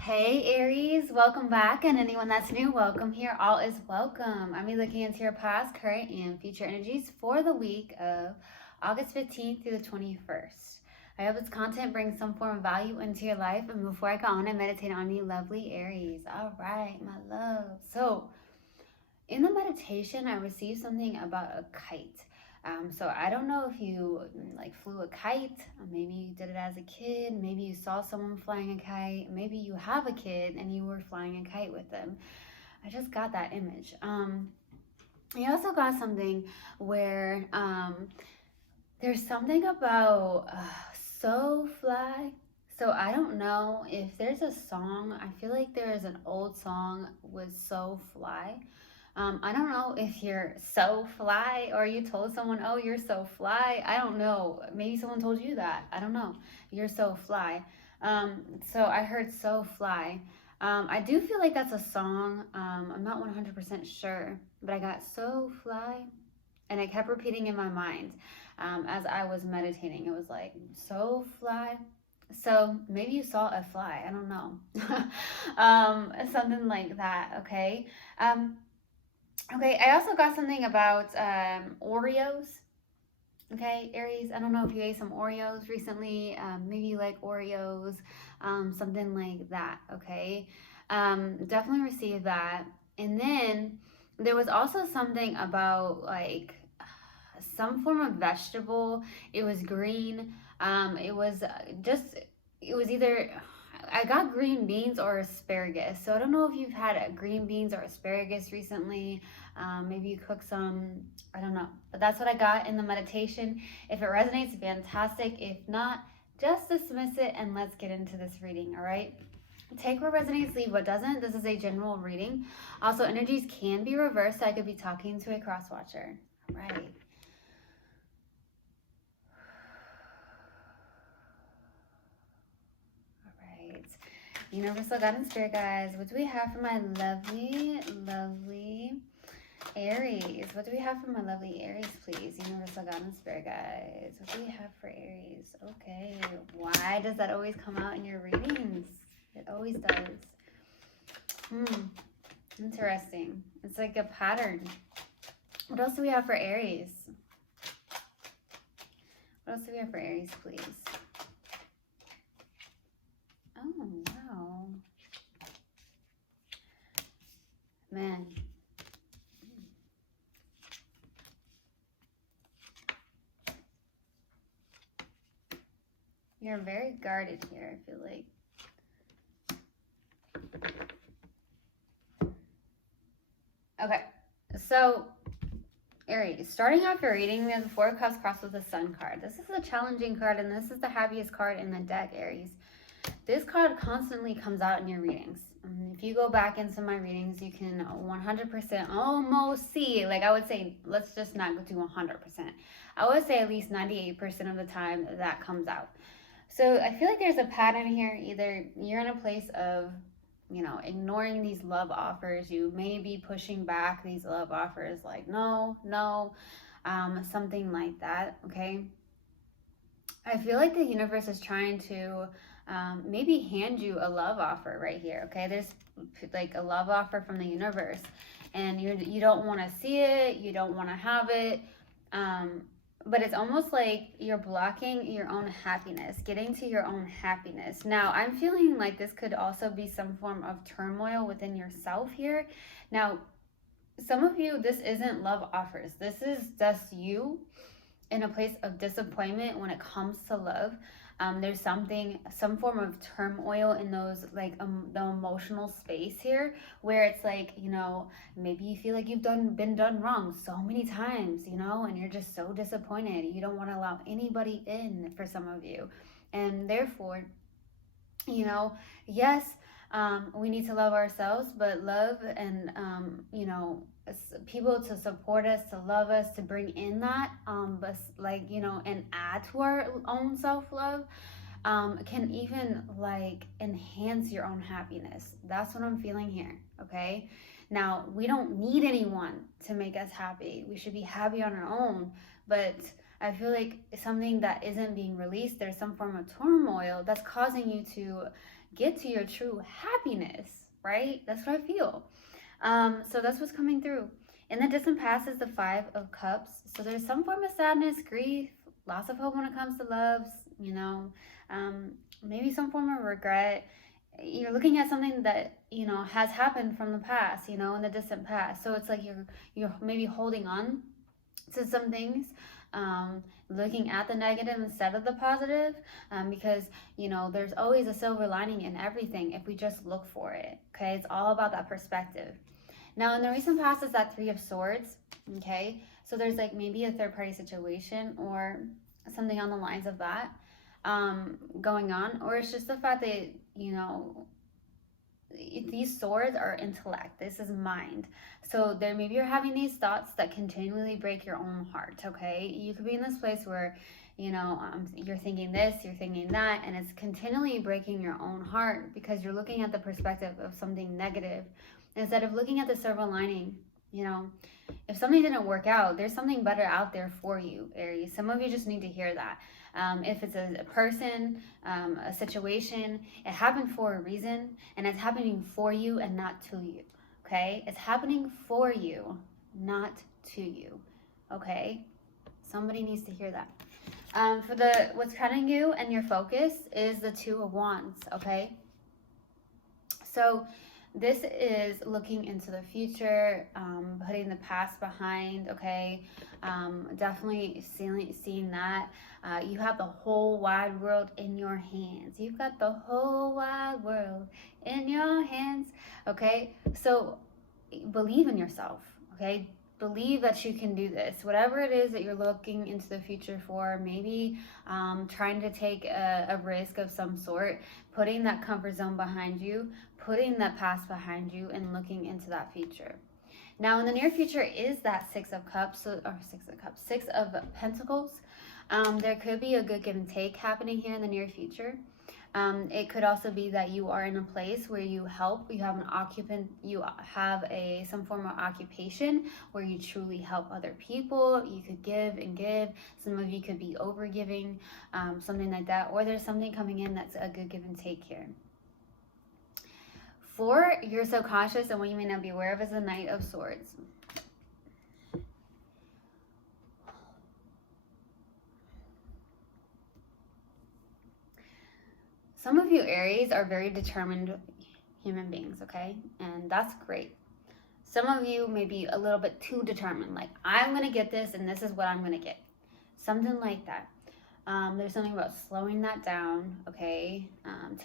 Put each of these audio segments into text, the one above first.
Hey Aries, welcome back, and anyone that's new, welcome here. All is welcome. I'm looking into your past, current, and future energies for the week of August 15th through the 21st. I hope this content brings some form of value into your life. And before I go on and meditate on you, lovely Aries. All right, my love. So, in the meditation, I received something about a kite. So I don't know if you like flew a kite, or maybe you did it as a kid, maybe you saw someone flying a kite, maybe you have a kid and you were flying a kite with them. I just got that image. I also got something where there's something about so fly. So I don't know if there's a song. I feel like there is an old song with so fly. I don't know if you're so fly or you told someone, oh, you're so fly. I don't know. Maybe someone told you that. I don't know. You're so fly. So I heard so fly. I do feel like that's a song. I'm not 100% sure, but I got so fly. And I kept repeating in my mind as I was meditating. It was like, so fly. So maybe you saw a fly. I don't know. Something like that. Okay. Okay, I also got something about Oreos. Okay, Aries, I don't know if you ate some Oreos recently. Maybe you like Oreos, something like that. Okay, definitely received that. And then there was also something about like some form of vegetable. It was green. It was just, it was either, I got green beans or asparagus. So I don't know if you've had green beans or asparagus recently. Maybe you cook some, I don't know. But that's what I got in the meditation. If it resonates, fantastic. If not, just dismiss it and let's get into this reading, all right? Take what resonates, leave what doesn't. This is a general reading. Also, energies can be reversed. So I could be talking to a cross watcher. All right. Universal God and Spirit guys, what do we have for my lovely Aries? What do we have for my lovely Aries, please? Universal God and Spirit guys, what do we have for Aries? Okay, why does that always come out in your readings? It always does. Interesting. It's like a pattern. What else do we have for Aries? What else do we have for Aries, please? Oh, wow. Man. You're very guarded here, I feel like. Okay, so Aries, starting off your reading, we have the Four of Cups crossed with the Sun card. This is a challenging card, and this is the happiest card in the deck, Aries. This card constantly comes out in your readings. If you go back into my readings, you can 100% almost see, like I would say, let's just not do 100%. I would say at least 98% of the time that comes out. So I feel like there's a pattern here. Either you're in a place of, ignoring these love offers. You may be pushing back these love offers like, no, something like that, okay? I feel like the universe is trying to maybe hand you a love offer right here, okay? There's like a love offer from the universe, and you don't want to see it, you don't want to have it, but it's almost like you're blocking your own happiness, getting to your own happiness. Now, I'm feeling like this could also be some form of turmoil within yourself here. Now, some of you, this isn't love offers. This is just you in a place of disappointment when it comes to love. There's some form of turmoil in those, like the emotional space here, where it's like, maybe you feel like you've been done wrong so many times, and you're just so disappointed. You don't want to allow anybody in for some of you. And therefore, yes, we need to love ourselves, but love and, people to support us, to love us, to bring in that, but like, and add to our own self-love, can even like enhance your own happiness. That's what I'm feeling here, okay? Now, we don't need anyone to make us happy. We should be happy on our own, but I feel like something that isn't being released, there's some form of turmoil that's causing you to, get to your true happiness, right? That's what I feel. So that's what's coming through. In the distant past is the Five of Cups. So there's some form of sadness, grief, loss of hope when it comes to loves, you know, maybe some form of regret. You're looking at something that, you know, has happened from the past, you know, in the distant past. So it's like you're maybe holding on to some things, looking at the negative instead of the positive, because, you know, there's always a silver lining in everything if we just look for it. Okay, it's all about that perspective. Now, in the recent past is that Three of Swords. Okay, so there's like maybe a third party situation or something on the lines of that, going on, or it's just the fact that, you know, these swords are intellect. This is mind. So there, maybe you're having these thoughts that continually break your own heart. Okay, you could be in this place where, you know, you're thinking this, you're thinking that, and it's continually breaking your own heart because you're looking at the perspective of something negative instead of looking at the silver lining. You know, if something didn't work out, there's something better out there for you, Aries. Some of you just need to hear that. If it's a person, a situation, it happened for a reason, and it's happening for you and not to you. Okay? It's happening for you, not to you. Okay? Somebody needs to hear that. For the what's cutting you and your focus is the Two of Wands. Okay? So this is looking into the future, putting the past behind. Okay, definitely seeing that. You have the whole wide world in your hands. You've got the whole wide world in your hands. Okay, so believe in yourself. Okay, believe that you can do this. Whatever it is that you're looking into the future for, maybe trying to take a risk of some sort, putting that comfort zone behind you, putting that past behind you, and looking into that future. Now, in the near future is that Six of Pentacles. There could be a good give and take happening here in the near future. It could also be that you are in a place where you help, you have an occupant, you have some form of occupation where you truly help other people. You could give and give. Some of you could be over giving, something like that, or there's something coming in that's a good give and take here. For your subconscious and what you may not be aware of is the Knight of Swords. Some of you Aries are very determined human beings, okay? And that's great. Some of you may be a little bit too determined, like, I'm going to get this and this is what I'm going to get. Something like that. There's something about slowing that down, okay?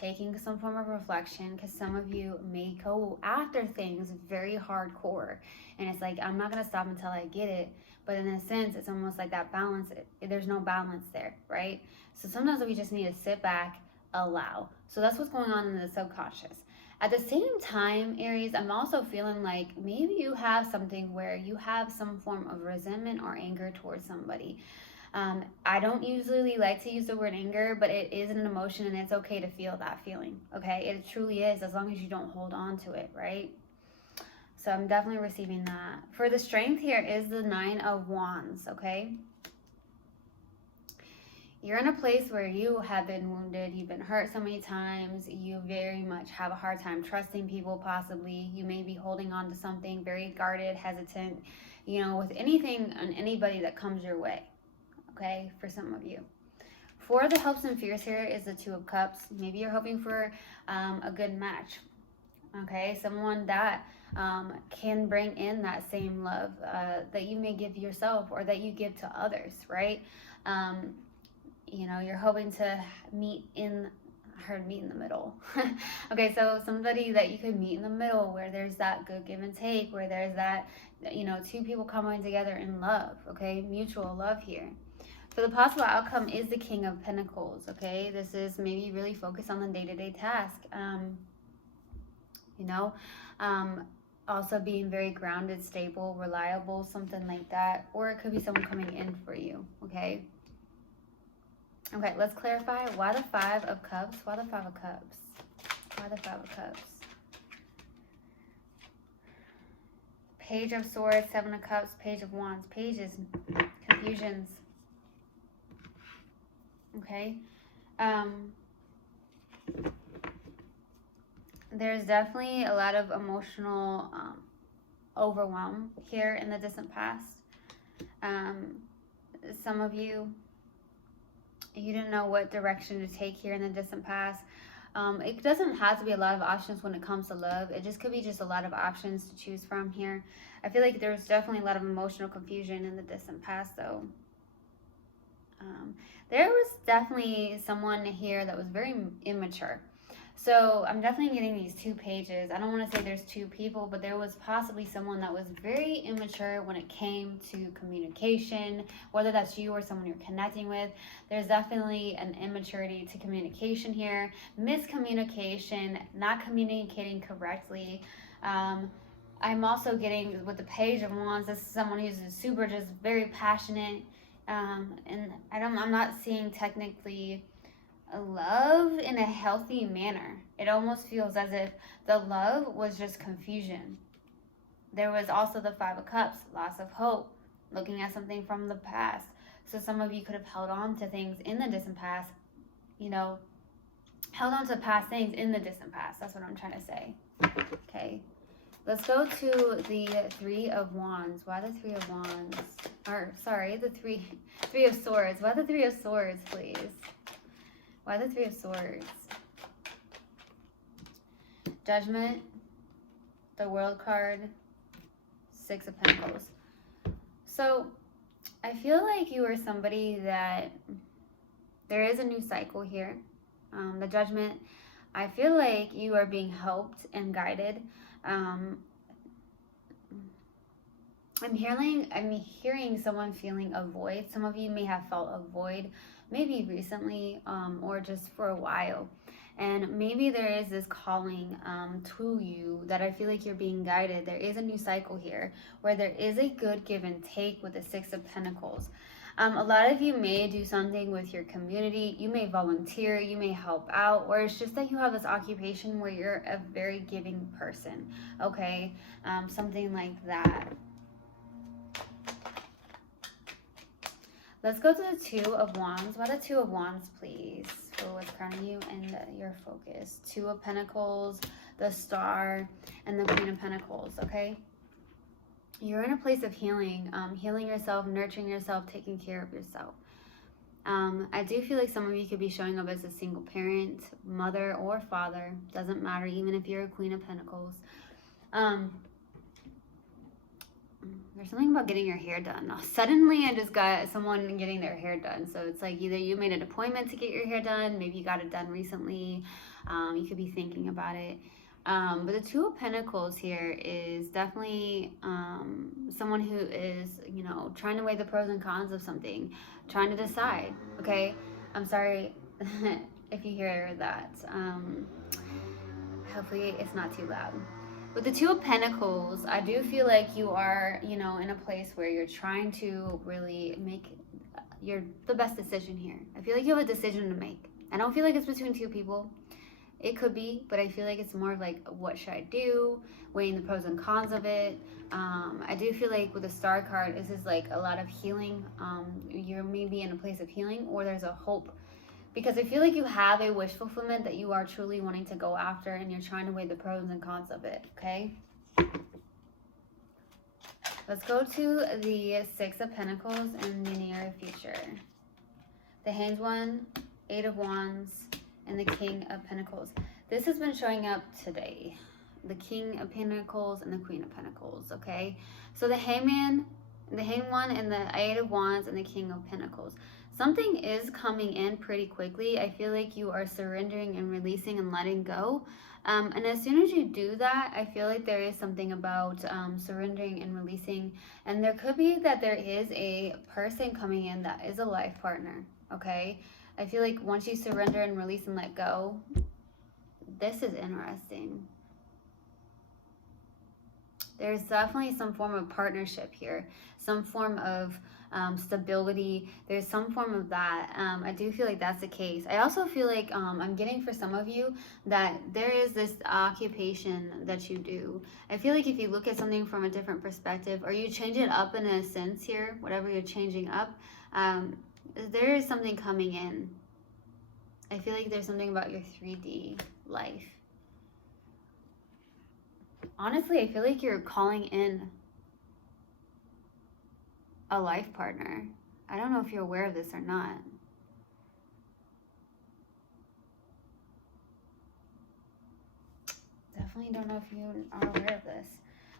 Taking some form of reflection, because some of you may go after things very hardcore. And it's like, I'm not going to stop until I get it. But in a sense, it's almost like that balance. There's no balance there, right? So sometimes we just need to sit back, allow. So that's what's going on in the subconscious. At the same time, Aries, I'm also feeling like maybe you have something where you have some form of resentment or anger towards somebody. I don't usually like to use the word anger, but it is an emotion and it's okay to feel that feeling, okay? It truly is, as long as you don't hold on to it, right? So I'm definitely receiving that. For the strength here is the Nine of Wands, okay? You're in a place where you have been wounded, you've been hurt so many times, you very much have a hard time trusting people possibly. You may be holding on to something, very guarded, hesitant, you know, with anything and anybody that comes your way, okay, for some of you. For the hopes and fears here is the Two of Cups. Maybe you're hoping for a good match, okay, someone that can bring in that same love that you may give yourself or that you give to others, right? You know, you're hoping to meet in the middle. Okay, so somebody that you could meet in the middle where there's that good give and take, where there's that, you know, two people coming together in love, okay, mutual love here. For the possible outcome is the King of Pentacles, okay? This is maybe really focused on the day-to-day task, you know, also being very grounded, stable, reliable, something like that, or it could be someone coming in for you, okay? Okay, let's clarify. Why the Five of Cups? Why the Five of Cups? Why the Five of Cups? Page of Swords, Seven of Cups, Page of Wands. Pages, confusions. Okay. There's definitely a lot of emotional overwhelm here in the distant past. Some of you, you didn't know what direction to take here in the distant past. It doesn't have to be a lot of options when it comes to love. It just could be just a lot of options to choose from here. I feel like there's definitely a lot of emotional confusion in the distant past, though. There was definitely someone here that was very immature. So I'm definitely getting these two pages. I don't want to say there's two people, but there was possibly someone that was very immature when it came to communication, whether that's you or someone you're connecting with. There's definitely an immaturity to communication here, miscommunication, not communicating correctly. I'm also getting with the Page of Wands, this is someone who's super just very passionate. And I'm not seeing technically love in a healthy manner. It almost feels as if the love was just confusion. There was also the Five of Cups, loss of hope, looking at something from the past. So some of you could have held on to things in the distant past, held on to past things in the distant past. That's what I'm trying to say. Okay. Let's go to the Three of Wands. Why the Three of Wands? The Three of Swords. Why the Three of Swords, please? Why the Three of Swords? Judgment, the World card, Six of Pentacles. So, I feel like you are somebody that there is a new cycle here. The Judgment, I feel like you are being helped and guided. I'm hearing someone feeling a void. Some of you may have felt a void, maybe recently, or just for a while. And maybe there is this calling to you that I feel like you're being guided. There is a new cycle here where there is a good give and take with the Six of Pentacles. A lot of you may do something with your community. You may volunteer, you may help out, or it's just that you have this occupation where you're a very giving person, okay? Something like that. Let's go to the Two of Wands. Why the Two of Wands, please, for what's crowning you and your focus. Two of Pentacles, the Star, and the Queen of Pentacles, okay? You're in a place of healing, healing yourself, nurturing yourself, taking care of yourself. I do feel like some of you could be showing up as a single parent, mother or father. Doesn't matter, even if you're a Queen of Pentacles. There's something about getting your hair done. Suddenly, I just got someone getting their hair done. So it's like either you made an appointment to get your hair done, maybe you got it done recently. You could be thinking about it. But the Two of Pentacles here is definitely someone who is, trying to weigh the pros and cons of something, trying to decide, okay? I'm sorry if you hear that. Hopefully it's not too loud. With the Two of Pentacles, I do feel like you are, in a place where you're trying to really make the best decision here. I feel like you have a decision to make. I don't feel like it's between two people. It could be, but I feel like it's more of like, what should I do? Weighing the pros and cons of it. I do feel like with the Star card, this is like a lot of healing. You're maybe in a place of healing, or there's a hope. Because I feel like you have a wish fulfillment that you are truly wanting to go after, and you're trying to weigh the pros and cons of it, okay? Let's go to the Six of Pentacles in the near future. The Hanged One, Eight of Wands, and the King of Pentacles. This has been showing up today. The King of Pentacles and the Queen of Pentacles, okay? So the Hangman, the Hanged One, and the Eight of Wands, and the King of Pentacles. Something is coming in pretty quickly. I feel like you are surrendering and releasing and letting go. And as soon as you do that, I feel like there is something about surrendering and releasing. And there could be that there is a person coming in that is a life partner, okay? I feel like once you surrender and release and let go, this is interesting. There's definitely some form of partnership here, some form of stability. There's some form of that. I do feel like that's the case. I also feel like I'm getting for some of you that there is this occupation that you do. I feel like if you look at something from a different perspective, or you change it up in a sense here, whatever you're changing up, there is something coming in. I feel like there's something about your 3D life. honestly, I feel like you're calling in a life partner. I don't know if you're aware of this or not. Definitely don't know if you are aware of this.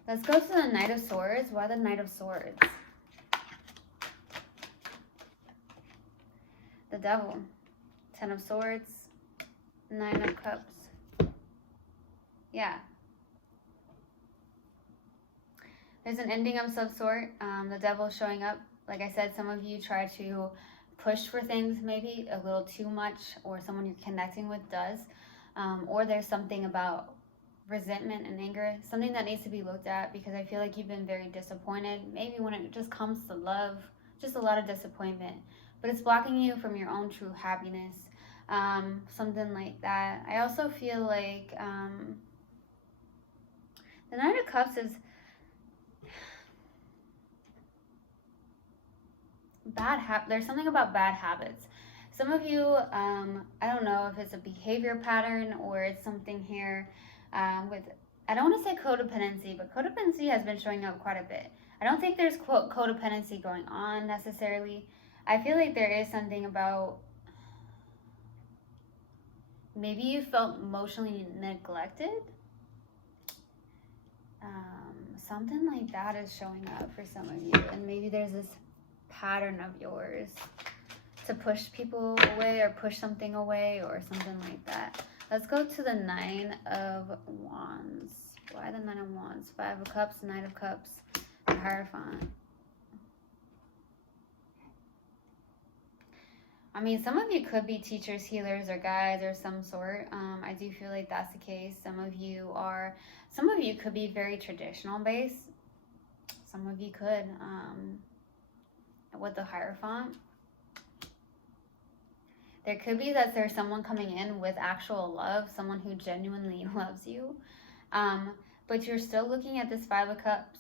Let's go to the Knight of Swords. Why the Knight of Swords? The Devil. Ten of Swords. Nine of Cups. Yeah. There's an ending of some sort. The Devil showing up. Like I said, some of you try to push for things maybe a little too much, or someone you're connecting with does. Or there's something about resentment and anger, something that needs to be looked at, because I feel like you've been very disappointed. Maybe when it just comes to love, just a lot of disappointment. But it's blocking you from your own true happiness. Something like that. I also feel like the Knight of Cups is there's something about bad habits. Some of you, I don't know if it's a behavior pattern or it's something here with, I don't want to say codependency, but codependency has been showing up quite a bit. I don't think there's quote codependency going on necessarily. I feel like there is something about maybe you felt emotionally neglected. Something like that is showing up for some of you, and maybe there's this pattern of yours to push people away or push something away or something like that. Let's go to the Nine of Wands. Why the Nine of Wands? Five of Cups, Knight of Cups, the Hierophant. I mean, some of you could be teachers, healers, or guides or some sort. I do feel like that's the case. Some of you could be very traditional based. Some of you could, with the Hierophant. There could be that there's someone coming in with actual love, someone who genuinely loves you. But you're still looking at this Five of Cups.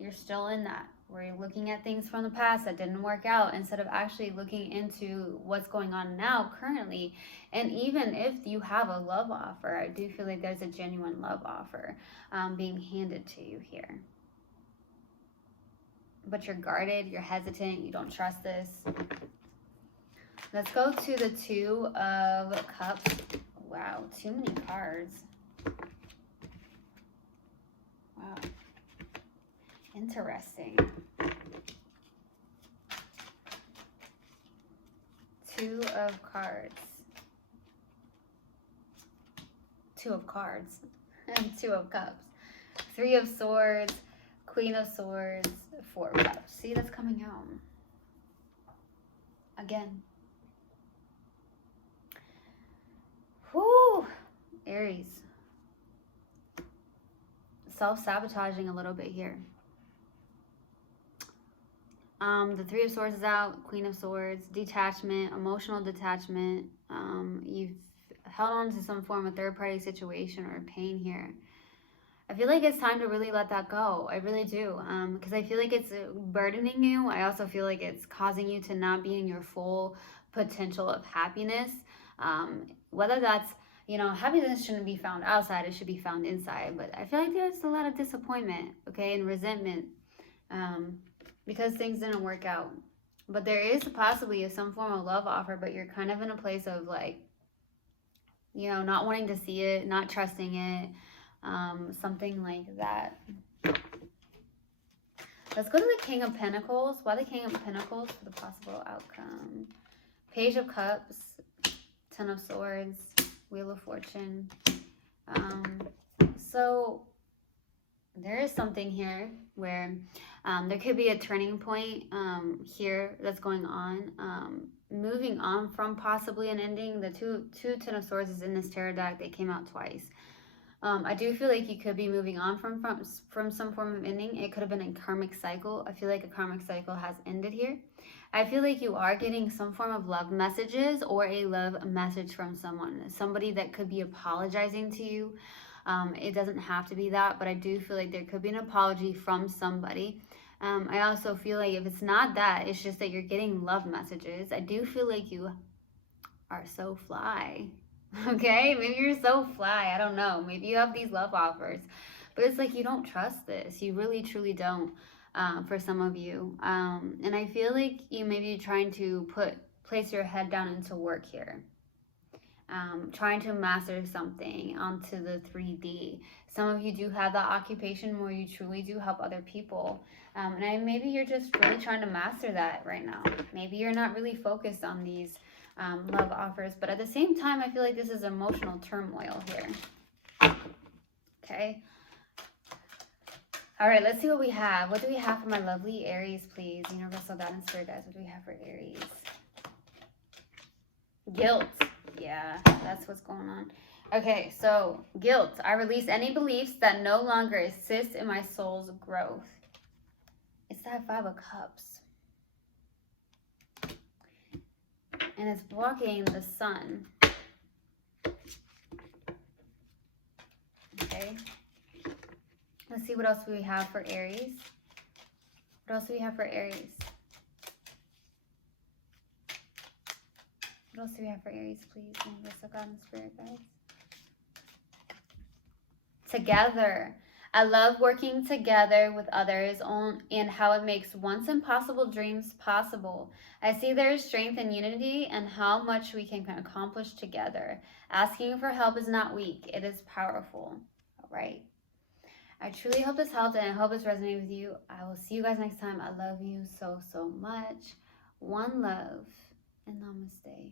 You're still in that, where you're looking at things from the past that didn't work out instead of actually looking into what's going on now, currently. And even if you have a love offer, I do feel like there's a genuine love offer being handed to you here. But you're guarded, you're hesitant, you don't trust this. Let's go to the Two of Cups. Wow, too many cards. Wow. Interesting. Two of cards. Two of cards. And Two of Cups. Three of Swords. Queen of Swords. Four of Cups. See, that's coming out. Again. Whoo! Aries. Self-sabotaging a little bit here. The Three of Swords is out. Queen of Swords. Detachment. Emotional detachment. You've held on to some form of third-party situation or pain here. I feel like it's time to really let that go. I really do. Because I feel like it's burdening you. I also feel like it's causing you to not be in your full potential of happiness. Whether that's, happiness shouldn't be found outside. It should be found inside. But I feel like there's a lot of disappointment, okay, and resentment because things didn't work out. But there is possibly some form of love offer, but you're kind of in a place of like, not wanting to see it, not trusting it. Something like that. Let's go to the King of Pentacles. Why the King of Pentacles for the possible outcome? Page of Cups, Ten of Swords, Wheel of Fortune. So there is something here where there could be a turning point here that's going on. Moving on from possibly an ending. The two Ten of Swords is in this tarot deck. They came out twice. I do feel like you could be moving on from some form of ending. It could have been a karmic cycle. I feel like a karmic cycle has ended here. I feel like you are getting some form of love messages or a love message from somebody that could be apologizing to you. It doesn't have to be that, but I do feel like there could be an apology from somebody. I also feel like if it's not that, it's just that you're getting love messages. I do feel like you are so fly. Okay, maybe you're so fly. I don't know. Maybe you have these love offers, But it's like you don't trust this. You really, truly don't, for some of you. And I feel like you may be trying to place your head down into work here. Trying to master something onto the 3D. Some of you do have that occupation where you truly do help other people. Maybe you're just really trying to master that right now. Maybe you're not really focused on these love offers, but at the same time, I feel like this is emotional turmoil here. Okay. All right, let's see what we have. What do we have for my lovely Aries, please? Universal God and Spirit guides. What do we have for Aries? Guilt. Yeah, that's what's going on. Okay, so guilt. I release any beliefs that no longer assist in my soul's growth. It's that 5 of Cups. And it's blocking the sun. Okay. Let's see what else we have for Aries. What else do we have for Aries? What else do we have for Aries, please? Universal God and Spirit guides. Together. I love working together with others and how it makes once impossible dreams possible. I see there is strength in unity and how much we can accomplish together. Asking for help is not weak. It is powerful. All right. I truly hope this helped and I hope it's resonated with you. I will see you guys next time. I love you so, so much. One love and namaste.